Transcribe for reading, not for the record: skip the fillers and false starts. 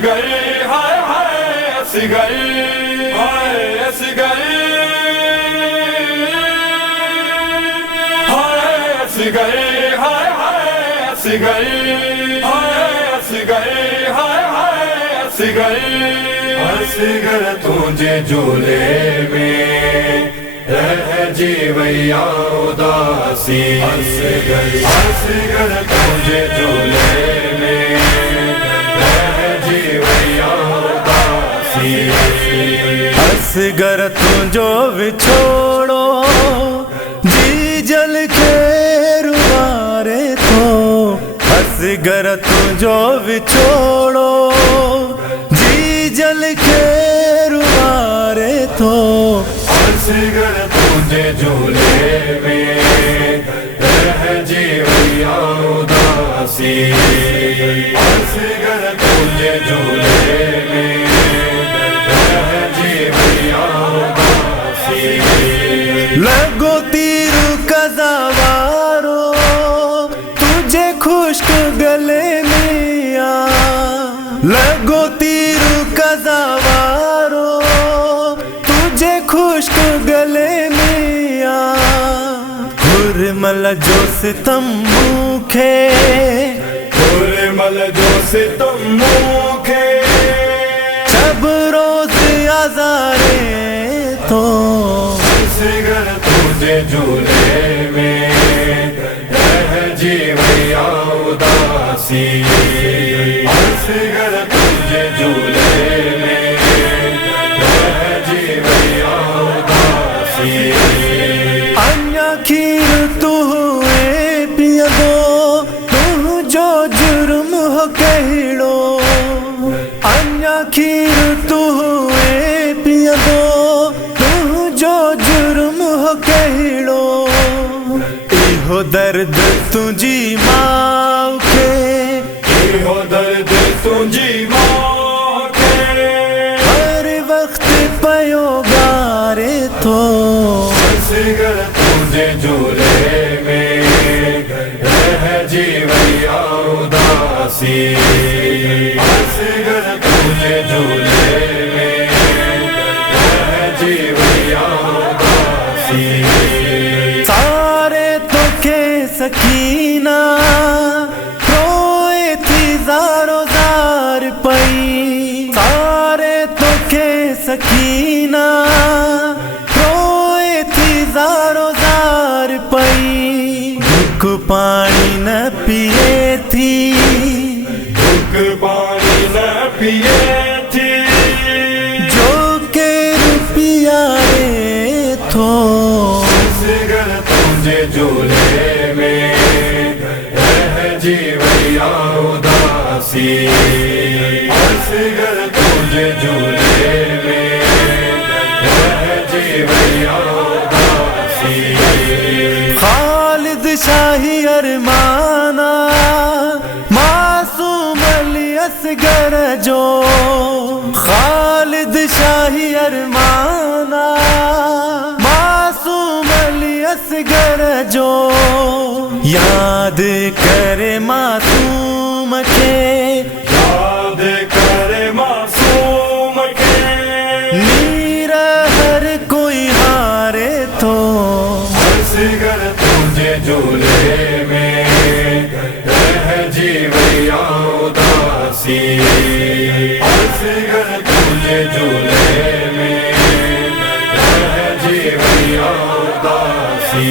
गई हाय हाय ऐसी गई हाय ऐसी गई हाय ऐसी गई हाय हाय ऐसी गई हाय ऐसी गई हाय हाय ऐसी गई ऐसी गर तुझे झूले में रह जीवैया उदासी ऐसी गर तुझे झूले में रह जीवैया उदासी असगर तुझो विछोड़ो जी जल के रुवारे तो असगर तुझो विछोड़ो जी जल के रुवारे तो असगर तुझे झूले में रह जीवैया उदासी असगर तुझे झूले में रह जीवैया उदासी लगो तीर का ज़वारो तुझे खुश्क गले में आ लगो तीर का ज़वारो तुझे खुश्क गले में आ हुर्मल जो सितम मुखे हुर्मल जो सितम मुखे जब रोज आज़ारे तो असगर तुझे झूले में रह जीवैया उदासी असगर तुझे झूले में रह जीवैया उदासी अन्या खीर तू हुए पिया दो तू जो जुर्म हो कहिड़ो अन्या खीर तू हुए पिया दो तू जो जुर्म हो कहिड़ो इहो दर्द तुझी माँ के इहो दर्द तुझी माँ के हर वक्त पयो गारे तो असगर तुझे झूले में रह जीवैया उदासी असगर तुझे झूले में रह जीवैया उदासी सारे तो के सकीना रोए थी ज़ारो ज़ार पई सारे तो के सकीना रोए थी ज़ारो ज़ार पई भूख पानी न पिए थी भूख पानी न पिए थी जो के रुपया रे थो असगर तुझे झूले में रह जीवैया उदासी असगर तुझे झूले में रह जीवैया उदासी खालिद शाही अरमाना मासूम अली असगर जो खालिद शाही अरमाना मासूम अली असगर जो याद करे मासूम के याद करे मासूम के नीर हर कोई हारे तो असगर तुझे झूले में रह जीवैया उदासी असगर तुझे झूले में रह जीवैया उदासी